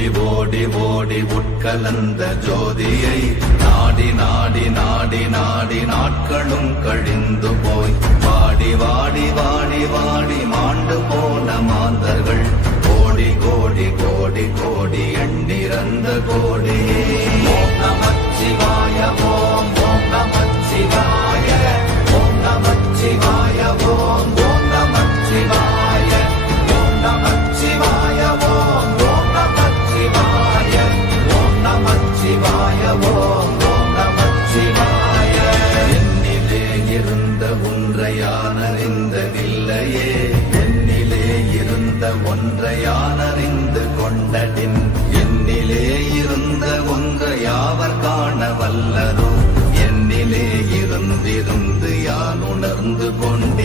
ஓடி ஓடி ஓடி உட்கலந்த ஜோதியை நாடி நாடி நாடி நாடி நாட்களும் கழிந்து போய் வாடி வாடி வாடி வாடி மாண்டு போன மாந்தர்கள் கோடி கோடி கோடி கோடி எண்ணிறந்த கோடி. ஓம் நமச்சிவாய ஓம் ஓம் நமச்சிவாய ஓம் நமச்சிவாய ஓம் ஓம் நமச்சிவாய ஓம் நமச்சிவாய ஓம் ஓம் நமச்சிவாய ஓம் நமச்சிவாய ஓம் ஓம் நமச்சிவாய. என்னிலே இருந்த ஒன்றையானறிந்ததில்லையே என்னிலே இருந்த ஒன்றையானறிந்து கொண்டடின் என்னிலே இருந்த ஒன்றையாவர் காண வல்லரோ என்னிலே இருந்திருந்து யான் உணர்ந்து கொண்டேன்.